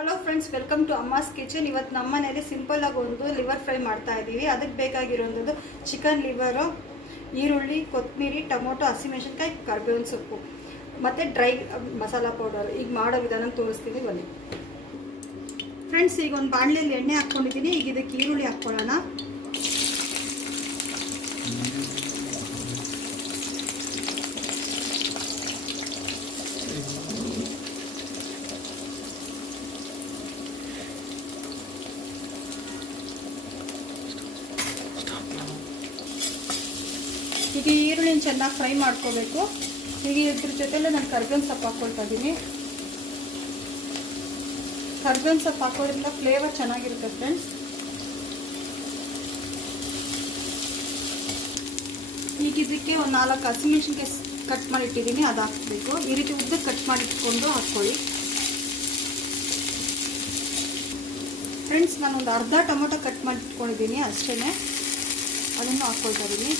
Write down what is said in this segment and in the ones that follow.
Hello friends, welcome to Amma's kitchen. ಇವತ್ತು ನಮ್ಮ ಮನೆಯಲ್ಲಿ ಸಿಂಪಲ್ ಆಗಿ ಒಂದು ಲಿವರ್ ಫ್ರೈ ಮಾಡ್ತಾ ಇದ್ದೀವಿ. ಅದಕ್ಕೆ ಬೇಕಾಗಿರೋದು ಚಿಕನ್ ಲಿವರು, ಈರುಳ್ಳಿ, ಕೊತ್ತಂಬರಿ, ಟೊಮೊಟೊ, ಹಸಿಮೆಣಸಿನಕಾಯಿ, ಕರಿಬೇವಿನ ಸೊಪ್ಪು ಮತ್ತು ಡ್ರೈ ಮಸಾಲಾ ಪೌಡರ್. ಈಗ ಮಾಡೋ ವಿಧಾನ ತೋರಿಸ್ತೀನಿ ಬನ್ನಿ ಫ್ರೆಂಡ್ಸ್. ಈಗ ಒಂದು ಬಾಣಲೆಯಲ್ಲಿ ಎಣ್ಣೆ ಹಾಕ್ಕೊಂಡಿದ್ದೀನಿ. ಈಗ ಇದಕ್ಕೆ ಈರುಳ್ಳಿ ಹಾಕ್ಕೊಳ್ಳೋಣ. ಈಗ ಈರುಳ್ಳಿನ ಚೆನ್ನಾಗಿ ಫ್ರೈ ಮಾಡ್ಕೋಬೇಕು. ಈಗ ಇದ್ರ ಜೊತೆಲೆ ನಾನು ಕರಿಬೇವಿನ ಸೊಪ್ಪು ಹಾಕ್ಕೊಳ್ತಾ ಇದ್ದೀನಿ. ಕರಿಬೇವಿನ ಸೊಪ್ಪು ಹಾಕೋದ್ರಿಂದ ಫ್ಲೇವರ್ ಚೆನ್ನಾಗಿರುತ್ತೆ ಫ್ರೆಂಡ್ಸ್. ಈಗ ಇದಕ್ಕೆ ಒಂದು 4 ಹಸಿಮೆಣಸಿನಕಾಯಿ ಕಟ್ ಮಾಡಿ ಇಟ್ಟಿದ್ದೀನಿ, ಅದು ಹಾಕಬೇಕು. ಈ ರೀತಿ ಉದ್ದಕ್ಕೆ ಕಟ್ ಮಾಡಿ ಇಟ್ಕೊಂಡು ಹಾಕ್ಕೊಳ್ಳಿ ಫ್ರೆಂಡ್ಸ್. ನಾನು ಒಂದು ಅರ್ಧ ಟೊಮೊಟೊ ಕಟ್ ಮಾಡಿ ಇಟ್ಕೊಂಡಿದ್ದೀನಿ ಅಷ್ಟೇ, ಅದನ್ನು ಹಾಕ್ಕೊಳ್ತಾ ಇದ್ದೀನಿ.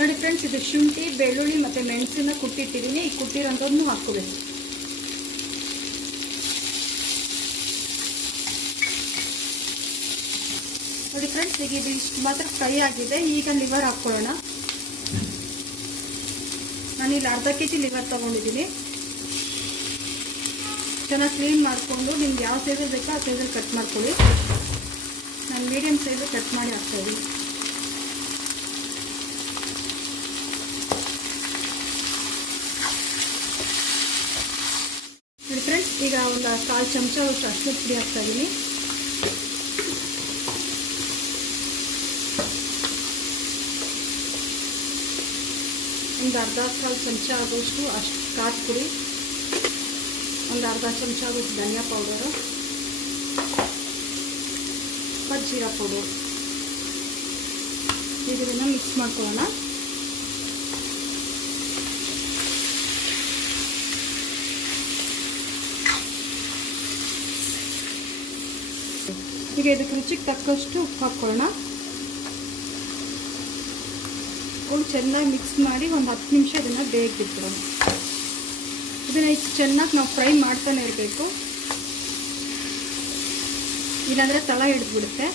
ನೋಡಿ ಫ್ರೆಂಡ್ಸ್, ಇದು ಶುಂಠಿ, ಬೆಳ್ಳುಳ್ಳಿ ಮತ್ತು ಮೆಣಸನ್ನ ಕುಟ್ಟಿಟ್ಟಿದ್ದೀನಿ. ಈ ಕುಟ್ಟಿರೋಂಥದ್ದನ್ನು ಹಾಕ್ಕೋಬೇಕು. ನೋಡಿ ಫ್ರೆಂಡ್ಸ್, ಈಗ ಇದು ಇಷ್ಟು ಮಾತ್ರ ಫ್ರೈ ಆಗಿದೆ. ಈಗ ಲಿವರ್ ಹಾಕ್ಕೊಳ್ಳೋಣ. ನಾನಿಲ್ಲಿ ಅರ್ಧ kg ಲಿವರ್ ತೊಗೊಂಡಿದ್ದೀನಿ. ಚೆನ್ನಾಗಿ ಕ್ಲೀನ್ ಮಾಡಿಕೊಂಡು ನಿಮ್ಗೆ ಯಾವ ಸೈಜಲ್ಲಿ ಬೇಕೋ ಆ ಸೈಜಲ್ಲಿ ಕಟ್ ಮಾಡ್ಕೊಳ್ಳಿ. ನಾನು ಮೀಡಿಯಮ್ ಸೈಜ್ ಕಟ್ ಮಾಡಿ ಹಾಕ್ತಾಯಿದ್ದೀನಿ. ನೋಡಿ ಫ್ರೆಂಡ್ಸ್, ಈಗ ಒಂದು 1/4 ಚಮಚ ಅರಿಶಿನ ಪುಡಿ ಹಾಕ್ತಾಯಿದ್ದೀನಿ. ಒಂದು ಅರ್ಧ ಚಮಚ ಆಗೋಷ್ಟು ಖಾರ ಪುಡಿ, ಒಂದು ಅರ್ಧ ಚಮಚ ಆಗೋಷ್ಟು ಧನಿಯಾ ಪೌಡರು, ಮತ್ತು ಜೀರಾ ಪೌಡರ್. ಇದನ್ನು ಮಿಕ್ಸ್ ಮಾಡ್ಕೊಳ್ಳೋಣ. ಈಗ ಇದಕ್ಕೆ ರುಚಿಗೆ ತಕ್ಕಷ್ಟು ಉಪ್ಪು ಹಾಕ್ಕೊಳ್ಳೋಣ. ಚೆನ್ನಾಗಿ ಮಿಕ್ಸ್ ಮಾಡಿ ಒಂದು 10 ನಿಮಿಷ ಇದನ್ನು ಬೇಗ ಬಿಟ್ಬಿಡೋಣ. ಇದನ್ನು ಚೆನ್ನಾಗಿ ನಾವು ಫ್ರೈ ಮಾಡ್ತಾನೆ ಇರಬೇಕು, ಇಲ್ಲಾಂದರೆ ತಳ ಹಿಡಿದ್ಬಿಡುತ್ತೆ.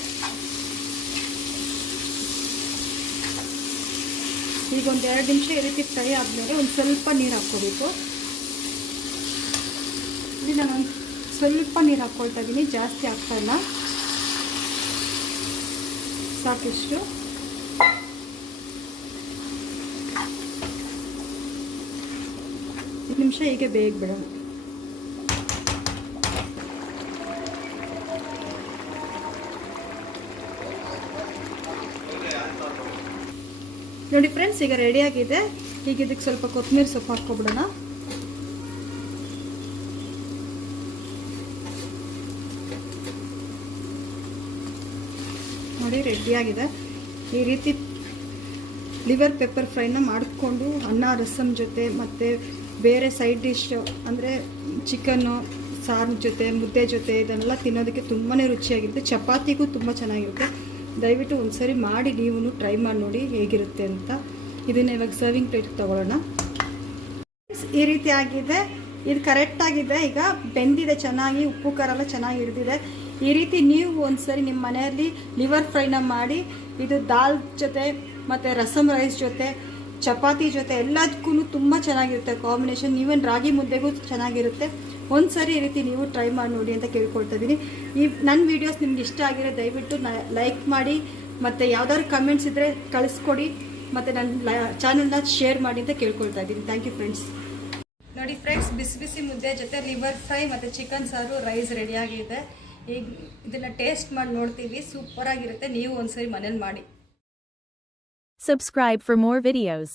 ಈಗ ಒಂದು 2 ನಿಮಿಷ ಈ ರೀತಿ ಫ್ರೈ ಆದಮೇಲೆ ಒಂದು ಸ್ವಲ್ಪ ನೀರು ಹಾಕ್ಕೋಬೇಕು. ಇಲ್ಲಿ ನಾನು ಸ್ವಲ್ಪ ನೀರು ಹಾಕ್ಕೊಳ್ತಾ ಇದ್ದೀನಿ, ಜಾಸ್ತಿ ಹಾಕ್ತಾ ಇಲ್ಲ, ಸಾಕಿಷ್ಟು. ನಿಮಿಷ ಹೀಗೆ ಬೇಗ ಬಿಡೋಣ. ನೋಡಿ ಫ್ರೆಂಡ್ಸ್, ಈಗ ರೆಡಿಯಾಗಿದೆ. ಈಗ ಇದಕ್ಕೆ ಸ್ವಲ್ಪ ಕೊತ್ತಂಬರಿ ಸೊಪ್ಪು ಹಾಕ್ಕೊಬಿಡೋಣ. ನೋಡಿ ರೆಡಿಯಾಗಿದೆ. ಈ ರೀತಿ ಲಿವರ್ ಪೆಪ್ಪರ್ ಫ್ರೈನ ಮಾಡಿಕೊಂಡು ಅನ್ನ ರಸಮ್ ಜೊತೆ ಮತ್ತು ಬೇರೆ ಸೈಡ್ ಡಿಶ್ ಅಂದರೆ ಚಿಕನ್ನು ಸಾರು ಜೊತೆ, ಮುದ್ದೆ ಜೊತೆ ಇದನ್ನೆಲ್ಲ ತಿನ್ನೋದಕ್ಕೆ ತುಂಬಾ ರುಚಿಯಾಗಿರುತ್ತೆ. ಚಪಾತಿಗೂ ತುಂಬ ಚೆನ್ನಾಗಿರುತ್ತೆ. ದಯವಿಟ್ಟು ಒಂದ್ಸರಿ ಮಾಡಿ ನೀವು ಟ್ರೈ ಮಾಡಿ ನೋಡಿ ಹೇಗಿರುತ್ತೆ ಅಂತ. ಇದನ್ನ ಇವಾಗ ಸರ್ವಿಂಗ್ ಪ್ಲೇಟ್ಗೆ ತೊಗೊಳ್ಳೋಣ. ಈ ರೀತಿ ಆಗಿದೆ, ಇದು ಕರೆಕ್ಟಾಗಿದೆ. ಈಗ ಬೆಂದಿದೆ ಚೆನ್ನಾಗಿ, ಉಪ್ಪು ಖಾರ ಎಲ್ಲ ಚೆನ್ನಾಗಿ ಹಿಡಿದಿದೆ. ಈ ರೀತಿ ನೀವು ಒಂದ್ಸರಿ ನಿಮ್ಮ ಮನೆಯಲ್ಲಿ ಲಿವರ್ ಫ್ರೈನ ಮಾಡಿ, ಇದು ದಾಲ್ ಜೊತೆ ಮತ್ತು ರಸಮ್ ರೈಸ್ ಜೊತೆ, ಚಪಾತಿ ಜೊತೆ ಎಲ್ಲದಕ್ಕೂ ತುಂಬ ಚೆನ್ನಾಗಿರುತ್ತೆ ಕಾಂಬಿನೇಷನ್. ನೀವೇನು ರಾಗಿ ಮುದ್ದೆಗೂ ಚೆನ್ನಾಗಿರುತ್ತೆ. ಒಂದು ಸರಿ ಈ ರೀತಿ ನೀವು ಟ್ರೈ ಮಾಡಿ ನೋಡಿ ಅಂತ ಕೇಳ್ಕೊಳ್ತಾ ಇದ್ದೀನಿ. ನನ್ನ ವೀಡಿಯೋಸ್ ನಿಮ್ಗೆ ಇಷ್ಟ ಆಗಿರೋ ದಯವಿಟ್ಟು ಲೈಕ್ ಮಾಡಿ, ಮತ್ತು ಯಾವ್ದಾದ್ರು ಕಮೆಂಟ್ಸ್ ಇದ್ದರೆ ಕಳಿಸ್ಕೊಡಿ, ಮತ್ತು ನನ್ನ ಚಾನಲ್ನ ಶೇರ್ ಮಾಡಿ ಅಂತ ಕೇಳ್ಕೊಳ್ತಾ ಇದ್ದೀನಿ. Thank you friends. ನೋಡಿ ಫ್ರೆಂಡ್ಸ್, ಬಿಸಿ ಬಿಸಿ ಮುದ್ದೆ ಜೊತೆ ಲಿವರ್ ಫ್ರೈ ಮತ್ತು ಚಿಕನ್ ಸಾರು ರೈಸ್ ರೆಡಿಯಾಗಿದೆ. ಈಗ ಇದನ್ನು ಟೇಸ್ಟ್ ಮಾಡಿ ನೋಡ್ತೀವಿ, ಸೂಪರಾಗಿರುತ್ತೆ. ನೀವು ಒಂದ್ಸರಿ ಮನೇಲಿ ಮಾಡಿ. Subscribe for more videos.